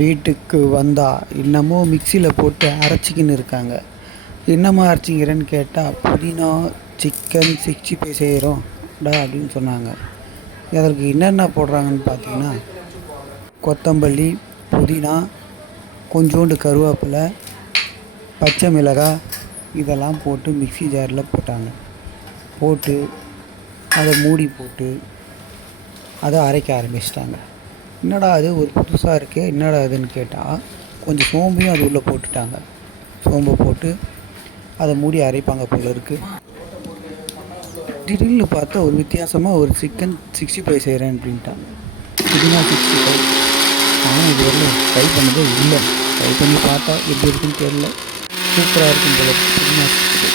வீட்டுக்கு வந்தால் இன்னமும் மிக்சியில் போட்டு அரைச்சிக்கின்னு இருக்காங்க. என்னம்மா அரைச்சிக்கிறேன்னு கேட்டால், புதினா சிக்கன் 65 செய்கிறோம்டா அப்படின்னு சொன்னாங்க. அதற்கு என்னென்ன போடுறாங்கன்னு பார்த்தீங்கன்னா, கொத்தமல்லி, புதினா, கொஞ்சோண்டு கருவேப்பிலை, பச்சை மிளகாய் இதெல்லாம் போட்டு மிக்ஸி ஜாரில் போட்டாங்க. போட்டு அதை மூடி போட்டு அதை அரைக்க ஆரம்பிச்சிட்டாங்க. என்னடா அது ஒரு புதுசாக இருக்கே, என்னடா அதுன்னு கேட்டால், கொஞ்சம் சோம்பையும் அது உள்ளே போட்டுட்டாங்க. சோம்பை போட்டு அதை மூடி அரைப்பாங்க போல இருக்குது. திடீர்னு பார்த்தா ஒரு வித்தியாசமாக ஒரு சிக்கன் 65 செய்கிறேன் அப்படின்ட்டாங்க. புதினா 65 ஆனால் இது வரலும் ட்ரை பண்ணதே இல்லை. ட்ரை பண்ணி பார்த்தா எப்படி இருக்குன்னு தெரியல. சூப்பராக இருக்கும் போல புதினா 65.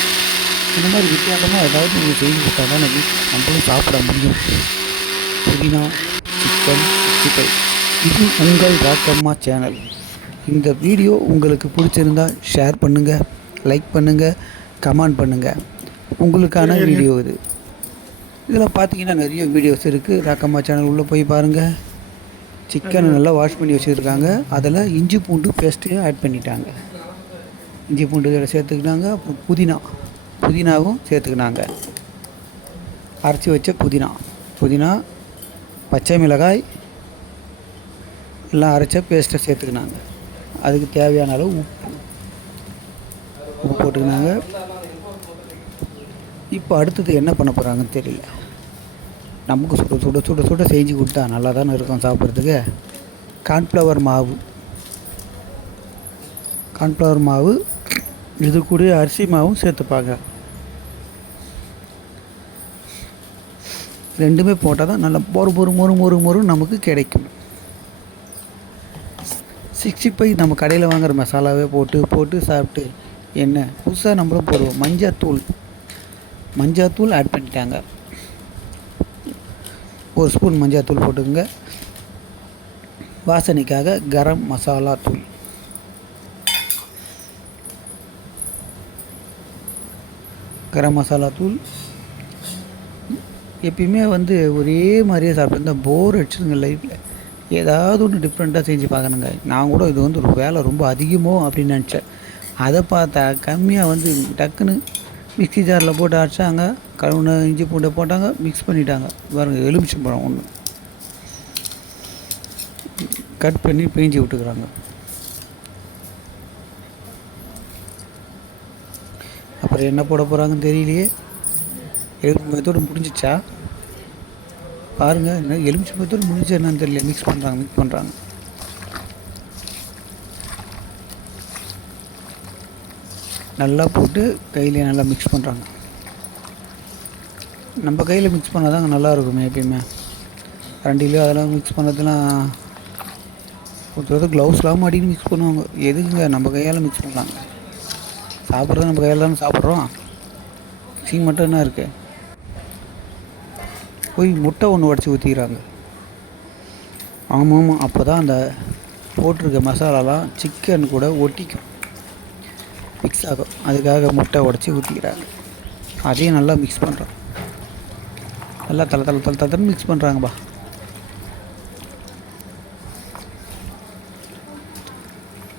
இந்த மாதிரி வித்தியாசமாக ஏதாவது நீங்கள் செஞ்சு கொடுத்தா தான் நம்மளும் சாப்பிட முடியும். புதினா சிக்கன் 65. இது உங்கள் ராக்கம்மா சேனல். இந்த வீடியோ உங்களுக்கு பிடிச்சிருந்தா ஷேர் பண்ணுங்கள், லைக் பண்ணுங்கள், கமெண்ட் பண்ணுங்கள். உங்களுக்கான வீடியோ இது. இதில் பார்த்தீங்கன்னா நிறைய வீடியோஸ் இருக்குது. ராக்கம்மா சேனல் உள்ளே போய் பாருங்கள். சிக்கனை நல்லா வாஷ் பண்ணி வச்சுருக்காங்க. அதில் இஞ்சி பூண்டு பேஸ்ட்டையும் ஆட் பண்ணிட்டாங்க. இஞ்சி பூண்டு இதில் சேர்த்துக்கினாங்க. அப்புறம் புதினாவும் சேர்த்துக்கினாங்க. அரைச்சி வச்ச புதினா, பச்சை மிளகாய் எல்லாம் அரைச்ச பேஸ்ட்டை சேர்த்துக்கினாங்க. அதுக்கு தேவையான அளவு உப்பு போட்டுக்கினாங்க. இப்போ அடுத்தது என்ன பண்ண போகிறாங்கன்னு தெரியல. நமக்கு சுட செஞ்சு கொடுத்தா நல்லா தானே இருக்கும் சாப்பிட்றதுக்கு. கார்ன்ஃப்ளவர் மாவு இது கூட அரிசி மாவும் சேர்த்துப்பாங்க. ரெண்டுமே போட்டால் தான் நல்லா மொறு நமக்கு கிடைக்கும். 65 நம்ம கடையில் வாங்குகிற மசாலாவே போட்டு சாப்பிட்டு என்ன புதுசாக நம்மளும் போடுவோம். மஞ்சாத்தூள் ஆட் பண்ணிட்டாங்க. ஒரு ஸ்பூன் மஞ்சாத்தூள் போட்டுக்கோங்க. வாசனைக்காக கரம் மசாலா தூள். எப்பயுமே ஒரே மாதிரியே சாப்பிட்டு போர் அடிச்சுருங்க லைஃப்பில். ஏதாவது ஒன்று டிஃப்ரெண்ட்டாக செஞ்சு பார்க்கணுங்க. நான் கூட இது ஒரு வேலை ரொம்ப அதிகமோ அப்படின்னு நினச்சேன். அதை பார்த்தா கம்மியாக டக்குன்னு மிக்ஸி ஜாரில் போட்டு அரைச்சாங்க. கழுவுன இஞ்சி பூண்டை போட்டாங்க, மிக்ஸ் பண்ணிட்டாங்க. பாருங்கள், எலுமிச்சம்பழம் ஒன்று கட் பண்ணி பிழிஞ்சு விட்டுக்கிறாங்க. அப்புறம் என்ன போட போகிறாங்கன்னு தெரியலையே. எலுமிச்சம்பழத்தோடு முடிஞ்சிச்சா பாருங்கள். என்ன எலுமிச்சம்பழத்தோடு முடிஞ்சா என்னன்னு தெரியல. மிக்ஸ் பண்ணுறாங்க. நல்லா போட்டு கையிலே நல்லா மிக்ஸ் பண்ணுறாங்க. நம்ம கையில் மிக்ஸ் பண்ணால் தாங்க நல்லா இருக்குமே. எப்பயுமே ரெண்டிலையோ அதெல்லாம் மிக்ஸ் பண்ணதெல்லாம் ஒருத்தர் க்ளவுஸ்லாம் மாட்டின்னு மிக்ஸ் பண்ணுவாங்க. எதுக்குங்க நம்ம கையால் மிக்ஸ் பண்ணலாங்க. சாப்பிட்றது நம்ம கையால் தானே சாப்பிட்றோம். மிக்ஸிங் மட்டும் என்ன இருக்குது. போய் முட்டை ஒன்று உடச்சி ஊற்றிக்கிறாங்க. ஆமாம், அப்போ தான் அந்த போட்டிருக்க மசாலாலாம் சிக்கன் கூட ஒட்டிக்கும், மிக்ஸ் ஆகும். அதுக்காக முட்டை உடச்சி ஊற்றிக்கிறாங்க. அதையும் நல்லா மிக்ஸ் பண்ணுறோம். நல்லா தலை மிக்ஸ் பண்ணுறாங்கப்பா.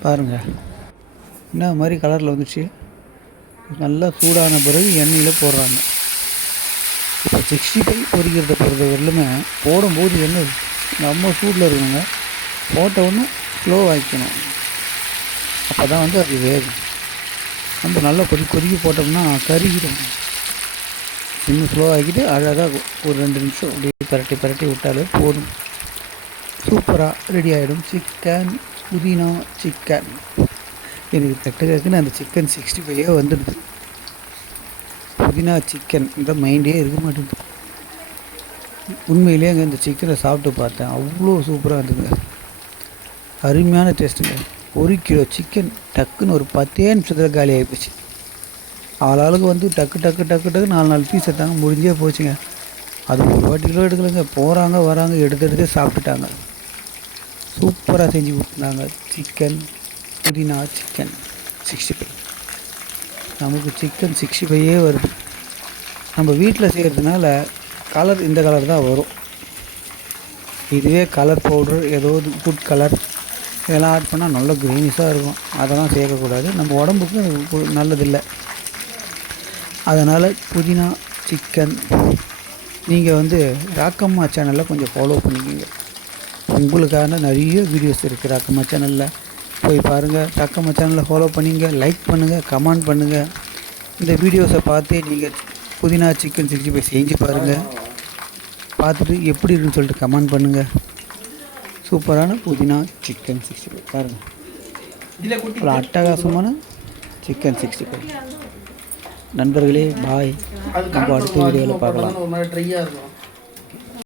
பாருங்கள் என்ன மாதிரி கலரில் வந்துச்சு. நல்லா சூடான பிறகு எண்ணெயில் போடுறாங்க. இப்போ 65 பொரிக்கிறத பொறுத்த வரலுமே போடும்போது என்ன நம்ம சூடில் இருக்கணுங்க. போட்ட ஒன்று ஸ்லோ ஆகிக்கணும். அப்போ தான் அது வேகும். நம்ம நல்லா கொதிக்க போட்டோம்னா கருகிடும். இன்னும் ஸ்லோ ஆகிட்டு அழகாக ஒரு 2 நிமிஷம் அப்படியே பரட்டி விட்டாலே போதும். சூப்பராக ரெடி ஆகிடும் சிக்கன் புதினா சிக்கன். எனக்கு டக்குன்னு அந்த சிக்கன் 65 வந்துடுது. புதினா சிக்கன் இந்த மைண்டே இருக்க மாட்டேங்குது. உண்மையிலேயே இந்த சிக்கனை சாப்பிட்டு பார்த்தேன். அவ்வளோ சூப்பராக இருந்ததுங்க. அருமையான டேஸ்ட்டுங்க. 1 கிலோ சிக்கன் டக்குன்னு ஒரு 10 நிமிஷத்தில் காலி ஆகிப்போச்சு. ஆளாளுக்கு டக்கு 4 பீஸ் எடுத்தாங்க, முடிஞ்சே போச்சுங்க. அது 1 கிலோ எடுக்கலைங்க. போகிறாங்க வராங்க எடுத்து சாப்பிட்டுட்டாங்க. சூப்பராக செஞ்சு கொடுத்துருந்தாங்க. சிக்கன் புதினா சிக்கன் 65. நமக்கு சிக்கன் 65 வருது. நம்ம வீட்டில் செய்கிறதுனால கலர் இந்த கலர் தான் வரும். இதுவே கலர் பவுடர் ஏதோ ஃபுட் கலர் இதெல்லாம் ஆட் பண்ணால் நல்ல க்ரீனிஷாக இருக்கும். அதெல்லாம் சேர்க்கக்கூடாது, நம்ம உடம்புக்கு அது நல்லதில்லை. அதனால் புதினா சிக்கன் நீங்கள் வந்து ராக்கம்மா சேனலில் கொஞ்சம் ஃபாலோ பண்ணிக்கோங்க. உங்களுக்கான நிறைய வீடியோஸ் இருக்குது ராக்கம்மா சேனலில், போய் பாருங்கள். ராக்கம்மா சேனலில் ஃபாலோ பண்ணிங்க, லைக் பண்ணுங்கள், கமெண்ட் பண்ணுங்கள். இந்த வீடியோஸை பார்த்து நீங்கள் புதினா சிக்கன் 65 செஞ்சு பாருங்கள். பார்த்துட்டு எப்படி இருக்குன்னு சொல்லிட்டு கமெண்ட் பண்ணுங்கள். சூப்பரான புதினா சிக்கன் 65 பாருங்கள், ஒரு அட்டகாசமான சிக்கன் 65. நண்பர்களே பாய், நம்ம அடுத்த வீடியோவில் பார்க்கலாம்.